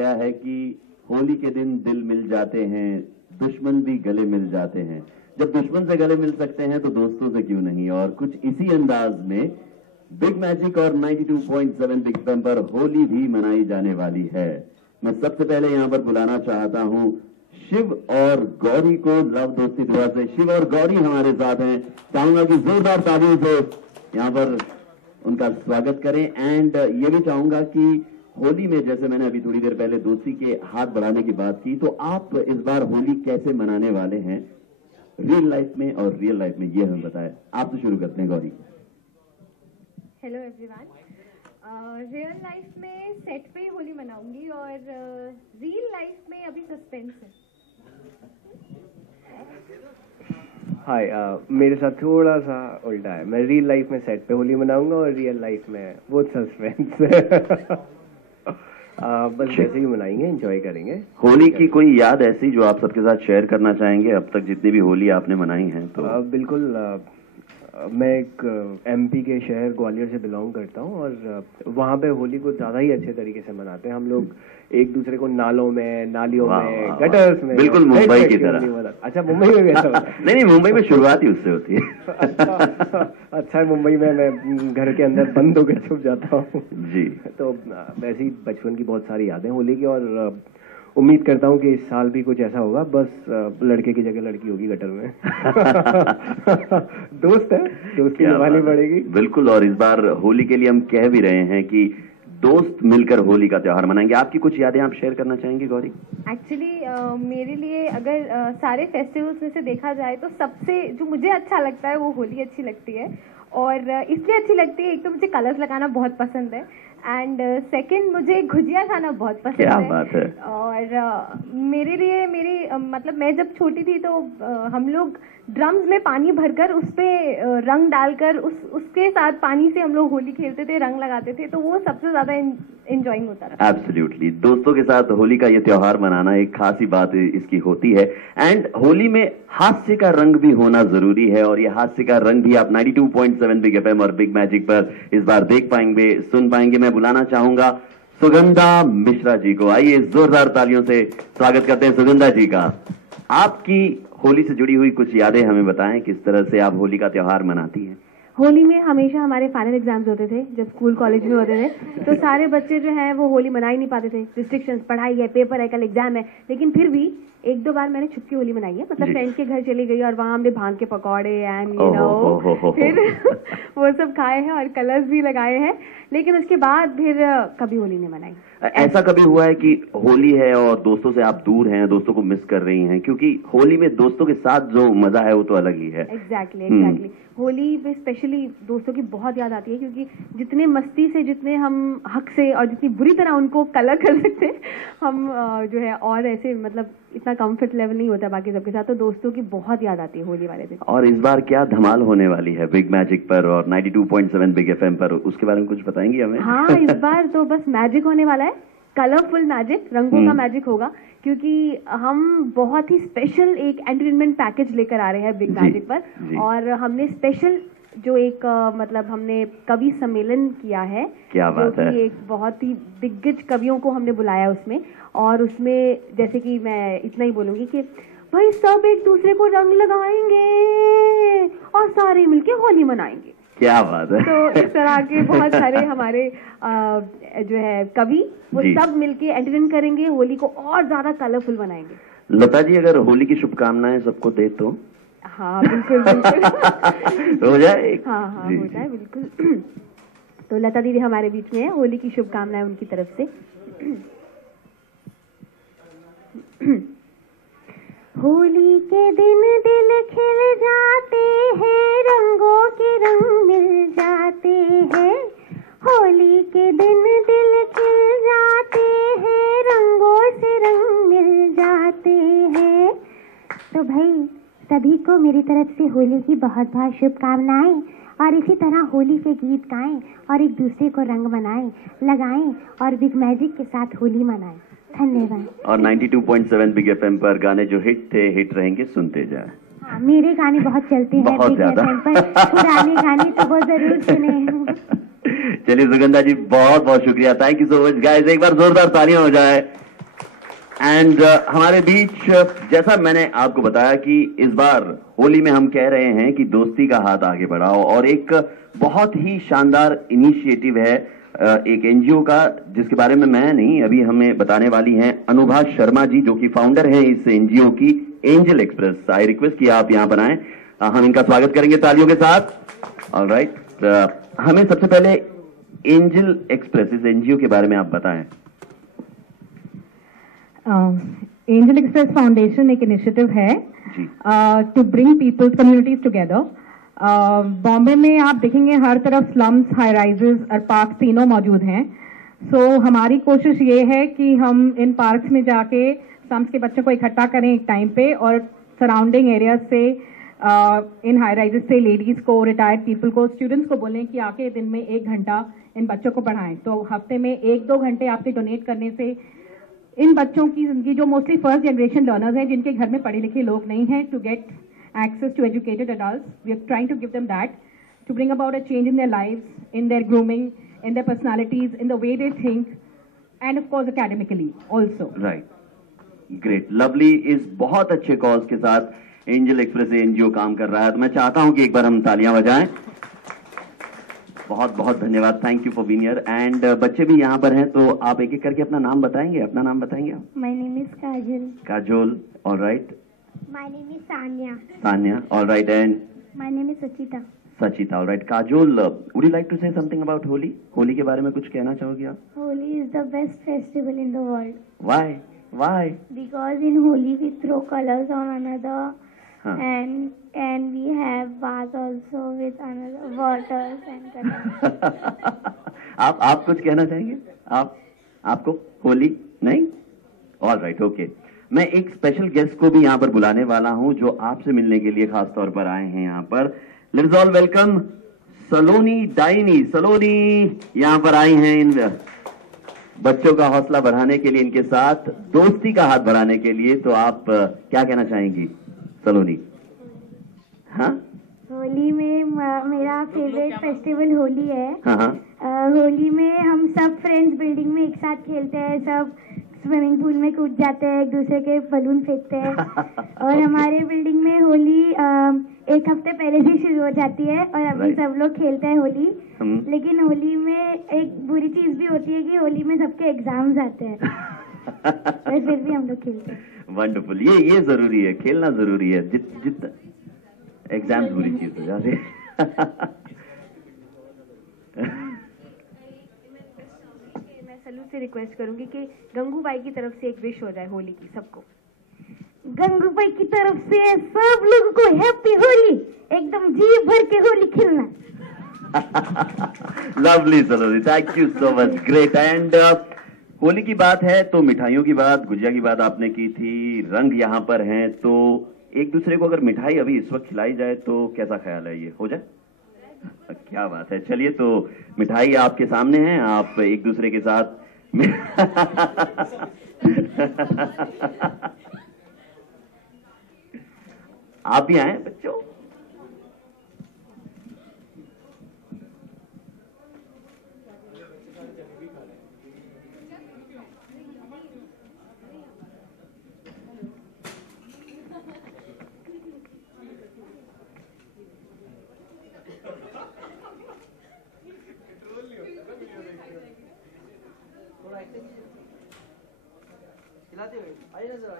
क्या है कि होली के दिन दिल मिल जाते हैं, दुश्मन भी गले मिल जाते हैं। जब दुश्मन से गले मिल सकते हैं तो दोस्तों से क्यों नहीं। और कुछ इसी अंदाज में बिग मैजिक और 92.7 बिग एफएम पर होली भी मनाई जाने वाली है। मैं सबसे पहले यहाँ पर बुलाना चाहता हूँ शिव और गौरी को लव दोस्ती दुआ से। शिव और गौरी हमारे साथ हैं, चाहूंगा कि जोरदार तालियों से यहाँ पर उनका स्वागत करें। एंड ये भी चाहूंगा कि होली में, जैसे मैंने अभी थोड़ी देर पहले दोस्ती के हाथ बढ़ाने की बात की, तो आप इस बार होली कैसे मनाने वाले हैं रियल लाइफ में और रियल लाइफ में, ये हमें बताएं। आपसे शुरू करते हैं Gauri. Hello everyone. Real life में सेट पे होली मनाऊंगी और रियल लाइफ में अभी सस्पेंस है। हाय, मेरे साथ थोड़ा सा उल्टा है। मैं रियल लाइफ में सेट पे होली मनाऊंगा और रियल लाइफ में बहुत सस्पेंस है। बस जैसे ही मनाएंगे, एंजॉय करेंगे। होली की कोई याद ऐसी जो आप सबके साथ शेयर करना चाहेंगे, अब तक जितनी भी होली आपने मनाई है? तो बिल्कुल। मैं एक एमपी के शहर ग्वालियर से बिलोंग करता हूँ और वहाँ पे होली को ज़्यादा ही अच्छे तरीके से मनाते हैं। हम लोग एक दूसरे को नालों में, नालियों में, गटर्स में, बिल्कुल मुंबई की तरह। अच्छा, मुंबई में भी ऐसा होता है? नहीं, मुंबई में शुरुआत ही उससे होती है। अच्छा है, मुंबई में मैं घर के अंदर बंद होकर छुप जाता हूँ जी। तो वैसे ही बचपन की बहुत सारी यादें होली की, और उम्मीद करता हूँ कि इस साल भी कुछ ऐसा होगा। बस लड़के की जगह लड़की होगी गटर में। दोस्त है, दोस्ती निभानी पड़ेगी। बिल्कुल। और इस बार होली के लिए हम कह भी रहे हैं कि दोस्त मिलकर होली का त्योहार मनाएंगे। आपकी कुछ यादें आप शेयर करना चाहेंगे गौरी? एक्चुअली मेरे लिए अगर सारे फेस्टिवल्स में से देखा जाए तो सबसे जो मुझे अच्छा लगता है वो होली अच्छी लगती है। और इसलिए अच्छी लगती है, एक तो मुझे कलर्स लगाना बहुत पसंद है, एंड सेकंड मुझे गुजिया खाना बहुत पसंद क्या है। बात है। और मेरे लिए मतलब मैं जब छोटी थी तो हम लोग ड्रम्स में पानी भरकर उस पे रंग डालकर उसके साथ पानी से हम लोग होली खेलते थे, रंग लगाते थे, तो वो सबसे ज्यादा एंजॉइंग होता था। एब्सोल्युटली। दोस्तों के साथ होली का ये त्योहार मनाना एक खास ही बात इसकी होती है। एंड होली में हास्य का रंग भी होना जरूरी है, और ये हास्य का रंग भी आप 92.7 बिग एफएम और बिग मैजिक पर इस बार देख पाएंगे, सुन पाएंगे। मैं बुलाना चाहूंगा सुगंधा मिश्रा जी को। आइए जोरदार तालियों से स्वागत करते हैं सुगंधा जी का। आपकी होली से जुड़ी हुई कुछ यादें हमें बताएं, किस तरह से आप होली का त्योहार मनाती हैं? होली में हमेशा हमारे फाइनल एग्जाम्स होते थे जब स्कूल कॉलेज में होते थे, तो सारे बच्चे जो हैं वो होली मना ही नहीं पाते थे। रिस्ट्रिक्शंस, पढ़ाई है, पेपर है, कल एग्जाम है, लेकिन फिर भी एक दो बार मैंने छुपकी होली मनाई है। मतलब फ्रेंड्स के घर चली गई और वहाँ हमने भांग के पकौड़े एंड फिर वो सब खाए हैं और कलर्स भी लगाए हैं, लेकिन उसके बाद फिर कभी होली नहीं मनाई। ऐसा कभी हुआ है कि होली है और दोस्तों से आप दूर हैं, दोस्तों को मिस कर रही हैं? क्योंकि होली में दोस्तों के साथ जो मजा है वो तो अलग ही है। एग्जैक्टली। होली में स्पेशली दोस्तों की बहुत याद आती है, क्योंकि जितने मस्ती से, जितने हम हक से और जितनी बुरी तरह उनको कलर कर सकते हैं हम जो है, और ऐसे मतलब इतना कंफर्ट लेवल नहीं होता बाकी सबके साथ, तो दोस्तों की बहुत याद आती है होली वाले दिन। और इस बार क्या धमाल होने वाली है बिग मैजिक पर और 92.7 बिग एफएम पर, उसके बारे में कुछ बताएंगी हमें? हाँ, इस बार तो बस मैजिक होने वाला है, कलरफुल मैजिक, रंगों का मैजिक होगा, क्योंकि हम बहुत ही स्पेशल एक एंटरटेनमेंट पैकेज लेकर आ रहे हैं बिग मैजिक पर। और हमने स्पेशल जो एक मतलब हमने कवि सम्मेलन किया है, क्या बात है। एक बहुत ही दिग्गज कवियों को हमने बुलाया उसमें, और उसमें जैसे कि मैं इतना ही बोलूंगी कि भाई सब एक दूसरे को रंग लगाएंगे और सारे मिलके होली मनाएंगे। क्या बात है। तो इस तरह के बहुत सारे हमारे जो है कवि, वो सब मिलके एंटरटेन करेंगे, होली को और ज्यादा कलरफुल बनाएंगे। लता जी, अगर होली की शुभकामनाएं सबको दे तो? हाँ बिल्कुल बिल्कुल। हो जाए? हाँ हो जाए बिल्कुल। तो लता दीदी हमारे बीच में है, होली की शुभकामनाएं उनकी तरफ से। होली के दिन दिल खिल जाते हैं, रंगों के रंग मिल जाते हैं। होली के दिन दिल खिल जाते हैं, रंगों से रंग मिल जाते हैं। तो भाई सभी को मेरी तरफ से होली की बहुत बहुत शुभकामनाएं, और इसी तरह होली के गीत गाएं और एक दूसरे को रंग लगाएं और बिग मैजिक के साथ होली मनाएं। धन्यवाद। और 92.7 बिग एफएम पर गाने जो हिट थे, हिट रहेंगे, सुनते जाए। हाँ, मेरे गाने बहुत चलते हैं बिग एफएम पर, पुराने गाने तो बहुत जरूर सुने। चलिए सुगंधा जी, बहुत बहुत शुक्रिया, thank you so much guys. एक बार जोरदार तालियां हो जाए एंड हमारे बीच जैसा मैंने आपको बताया कि इस बार होली में हम कह रहे हैं कि दोस्ती का हाथ आगे बढ़ाओ, और एक बहुत ही शानदार इनिशिएटिव है एक एनजीओ का, जिसके बारे में मैं नहीं, अभी हमें बताने वाली हैं अनुभा शर्मा जी, जो कि फाउंडर हैं इस एनजीओ की, एंजल एक्सप्रेस। आई रिक्वेस्ट कि आप यहां पर आए, हम इनका स्वागत करेंगे तालियों के साथ। ऑलराइट, हमें सबसे पहले एंजल एक्सप्रेस, इस एनजीओ के बारे में आप बताएं। एंजल एक्सप्रेस फाउंडेशन एक इनिशिएटिव है to bring peoples communities together. Bombay में आप देखेंगे हर तरफ स्लम्स, हाई राइजेस और पार्क तीनों मौजूद हैं। सो हमारी कोशिश ये है कि हम इन पार्क्स में जाके स्लम्स के बच्चों को इकट्ठा करें एक टाइम पे, और सराउंडिंग एरियाज से इन हाई राइजेस से लेडीज को, रिटायर्ड पीपल को, स्टूडेंट्स को बोलें कि आके दिन में 1 घंटा इन बच्चों को पढ़ाएं। तो हफ्ते में 1-2 घंटे आपके डोनेट करने से इन बच्चों की जिंदगी, जो मोस्टली फर्स्ट जनरेशन लर्नर्स हैं, जिनके घर में पढ़े लिखे लोग नहीं हैं, to get access to educated adults. We are trying to give them that, to bring about a change in their lives, in their grooming, in their personalities, in the way they think, and of course academically also. Right. Great. Lovely. इस बहुत अच्छे cause के साथ angel express NGO काम कर रहा है, तो मैं चाहता हूं कि एक बार हम तालियां बजाएं। बहुत बहुत धन्यवाद, thank you for being here. And बच्चे भी यहाँ पर हैं, तो आप एक एक करके अपना नाम बताएंगे, अपना नाम बताएंगे आप? My name is Kajal. Kajol, alright. My name is Sanya. Sanya, all right, and My name is Sachita. Sachita, all right. Kajol, would you like to say something about Holi? Holi के बारे में कुछ कहना चाहोगी आप? Holi is the best festival in the world. Why? Why? Because in Holi we throw colors on another, हाँ. and we have bath also with another waters and colors. आप कुछ कहना चाहेंगे? आपको होली नहीं? All right, okay. मैं एक special guest को भी यहाँ पर बुलाने वाला हूँ, जो आपसे मिलने के लिए खास तौर पर आए हैं यहाँ पर। लेट्स ऑल वेलकम सलोनी डाइनी। सलोनी यहाँ पर आई हैं इन बच्चों का हौसला बढ़ाने के लिए, इनके साथ दोस्ती का हाथ बढ़ाने के लिए। तो आप क्या कहना चाहेंगी सलोनी? हाँ, होली में मेरा फेवरेट फेस्टिवल होली है। हाँ। होली में हम सब फ्रेंड्स बिल्डिंग में एक साथ खेलते हैं, सब स्विमिंग पूल में कूद जाते हैं, एक दूसरे के बलून फेंकते हैं। और हमारे बिल्डिंग में होली 1 हफ्ते पहले से शुरू हो जाती है, और अभी सब लोग खेलते हैं होली। लेकिन होली में एक बुरी चीज भी होती है कि होली में सबके एग्जाम्स आते हैं, और फिर भी हम लोग खेलते हैं। वंडरफुल, ये जरूरी है, खेलना जरूरी है। जितना एग्जाम्स बुरी चीज हो जाती है। सलू से रिक्वेस्ट करूंगी कि गंगूबाई की तरफ से एक विश हो जाए होली की सबको। गंगूबाई की तरफ से सब लोगों को हैप्पी होली, एकदम जी भर के होली खेलना। Lovely Saloni, thank you so much, great. And Holi की बात है तो मिठाइयों की बात, गुजिया की बात आपने की थी, रंग यहाँ पर हैं, तो एक दूसरे को अगर मिठाई अभी इस वक्त खिलाई जाए तो कैसा ख्याल है, ये हो जाए? क्या बात है, चलिए तो मिठाई आपके सामने है, आप एक दूसरे के साथ आप भी आए बच्चों। खिलाते हुए आइए ना सर।